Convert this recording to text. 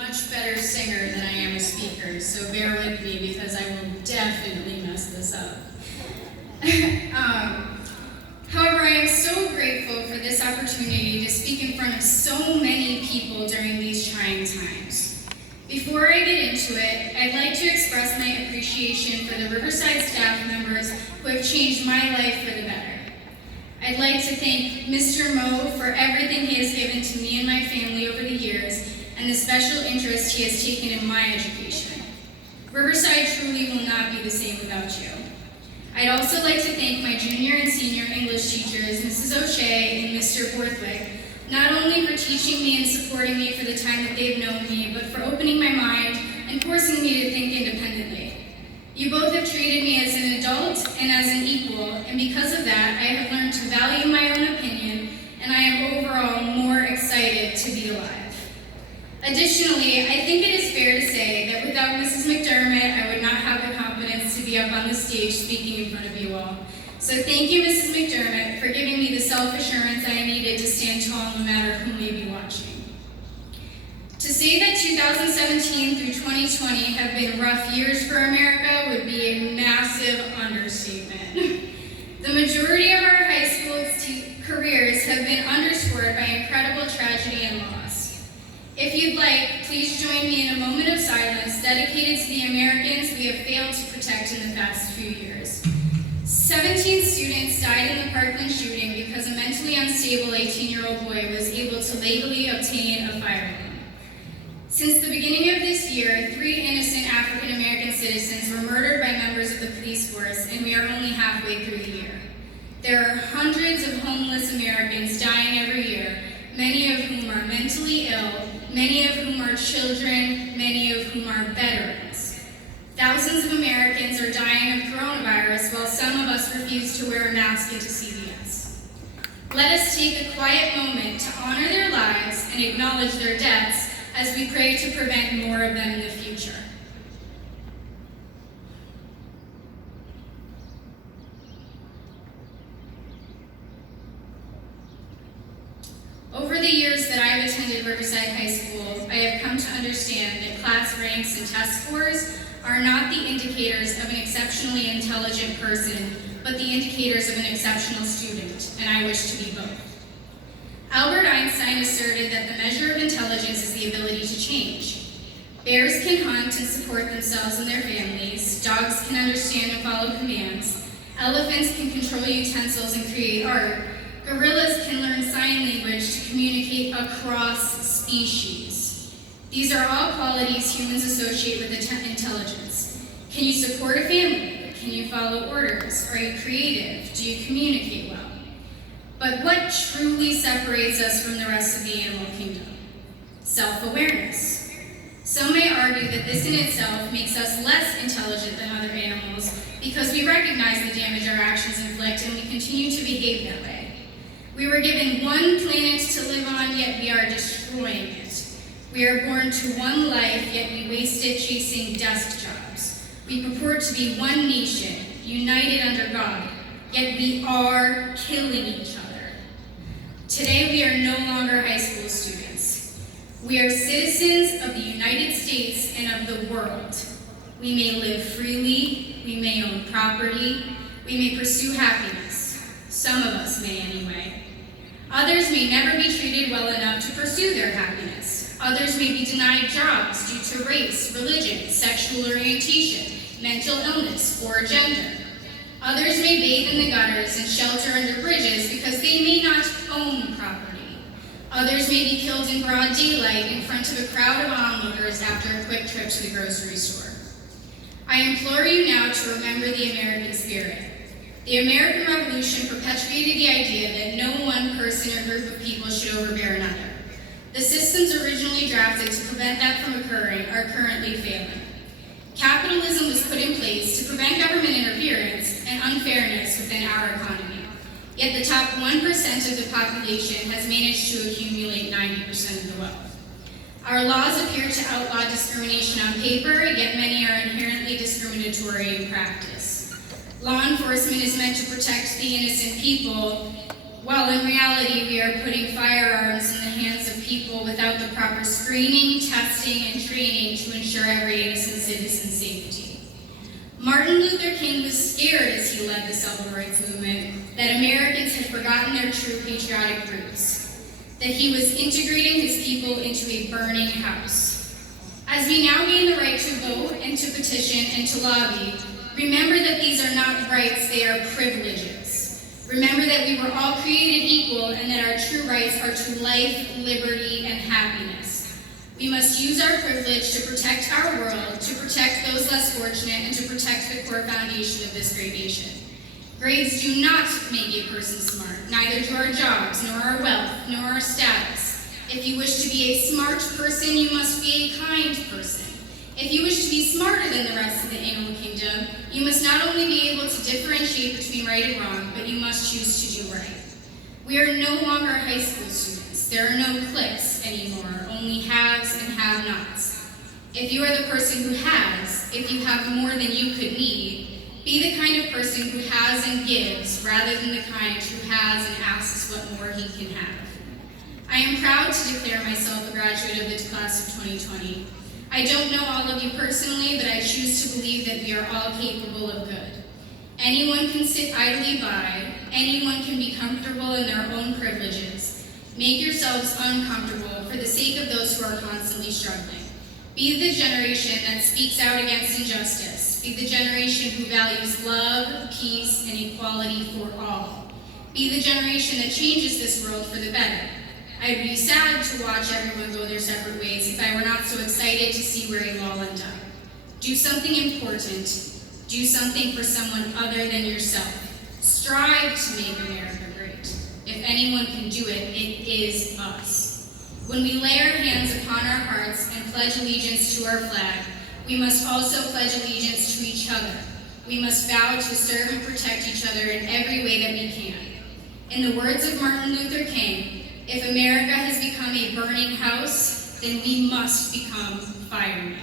much better singer than I am a speaker, so bear with me because I will definitely mess this up. However, I am so grateful for this opportunity to speak in front of so many people during these trying times. Before I get into it, I'd like to express my appreciation for the Riverside staff members who have changed my life for the better. I'd like to thank Mr. Moe for everything he has given to me and my family over the years and the special interest he has taken in my education. Riverside truly will not be the same without you. I'd also like to thank my junior and senior English teachers, Mrs. O'Shea and Mr. Borthwick, not only for teaching me and supporting me for the time that they've known me, but for opening my mind and forcing me to think independently. You both have treated me as an adult and as an equal, and because of that, I have learned to value my own opinion, and I am overall more excited to be alive. Additionally, I think it is fair to say that without Mrs. McDermott, I would not have the confidence to be up on the stage speaking in front of you all. So thank you, Mrs. McDermott, for giving me the self-assurance I needed to stand tall no matter who may be watching. To say that 2017 through 2020 have been rough years for America would be a massive understatement. The majority of our high school careers have been underscored by incredible tragedy and loss. If you'd like, please join me in a moment of silence dedicated to the Americans we have failed to protect in the past few years. 17 students died in the Parkland shooting because a mentally unstable 18-year-old boy was able to legally obtain a firearm. Since the beginning of this year, 3 innocent African-American citizens were murdered by members of the police force, and we are only halfway through the year. There are hundreds of homeless Americans dying every year, many of whom are mentally ill, many of whom are children, many of whom are veterans. Thousands of Americans are dying of coronavirus while some of us refuse to wear a mask into CVS. Let us take a quiet moment to honor their lives and acknowledge their deaths as we pray to prevent more of them in the future. Over the years that I've attended Riverside High School, I have come to understand that class ranks and test scores are not the indicators of an exceptionally intelligent person, but the indicators of an exceptional student, and I wish to be both. Albert Einstein asserted that the measure of intelligence is the ability to change. Bears can hunt and support themselves and their families, dogs can understand and follow commands, elephants can control utensils and create art, gorillas can learn sign language to communicate across species. These are all qualities humans associate with intelligence. Can you support a family? Can you follow orders? Are you creative? Do you communicate well? But what truly separates us from the rest of the animal kingdom? Self-awareness. Some may argue that this in itself makes us less intelligent than other animals because we recognize the damage our actions inflict and we continue to behave that way. We were given one planet to live on, yet we are destroying it. We are born to one life, yet we waste it chasing desk jobs. We purport to be one nation, united under God, yet we are killing each other. Today, we are no longer high school students. We are citizens of the United States and of the world. We may live freely, we may own property, we may pursue happiness. Some of us may anyway. Others may never be treated well enough to pursue their happiness. Others may be denied jobs due to race, religion, sexual orientation, mental illness, or gender. Others may bathe in the gutters and shelter under bridges because they may not own property. Others may be killed in broad daylight in front of a crowd of onlookers after a quick trip to the grocery store. I implore you now to remember the American spirit. The American Revolution perpetuated the idea that no one person or group of people should overbear another. The systems originally drafted to prevent that from occurring are currently failing. Capitalism was put in place to prevent government interference and unfairness within our economy. Yet the top 1% of the population has managed to accumulate 90% of the wealth. Our laws appear to outlaw discrimination on paper, yet many are inherently discriminatory in practice. Law enforcement is meant to protect the innocent people, while in reality we are putting firearms in the hands of people without the proper screening, testing, and training to ensure every innocent citizen's safety. Martin Luther King was scared as he led the civil rights movement that Americans had forgotten their true patriotic roots, that he was integrating his people into a burning house. As we now gain the right to vote and to petition and to lobby, remember that these are not rights, they are privileges. Remember that we were all created equal and that our true rights are to life, liberty, and happiness. We must use our privilege to protect our world, to protect those less fortunate, and to protect the core foundation of this great nation. Grades do not make a person smart, neither do our jobs, nor our wealth, nor our status. If you wish to be a smart person, you must be a kind person. If you wish to be smarter than the rest of the animal kingdom, you must not only be able to differentiate between right and wrong, but you must choose to do right. We are no longer high school students. There are no cliques anymore, only haves and have-nots. If you are the person who has, if you have more than you could need, be the kind of person who has and gives, rather than the kind who has and asks what more he can have. I am proud to declare myself a graduate of the class of 2020. I don't know all of you personally, but I choose to believe that we are all capable of good. Anyone can sit idly by. Anyone can be comfortable in their own privileges. Make yourselves uncomfortable for the sake of those who are constantly struggling. Be the generation that speaks out against injustice. Be the generation who values love, peace, and equality for all. Be the generation that changes this world for the better. I'd be sad to watch everyone go their separate ways if I were not so excited to see where you all end up. Do something important. Do something for someone other than yourself. Strive to make America great. If anyone can do it, it is us. When we lay our hands upon our hearts and pledge allegiance to our flag, we must also pledge allegiance to each other. We must vow to serve and protect each other in every way that we can. In the words of Martin Luther King, if America has become a burning house, then we must become firemen.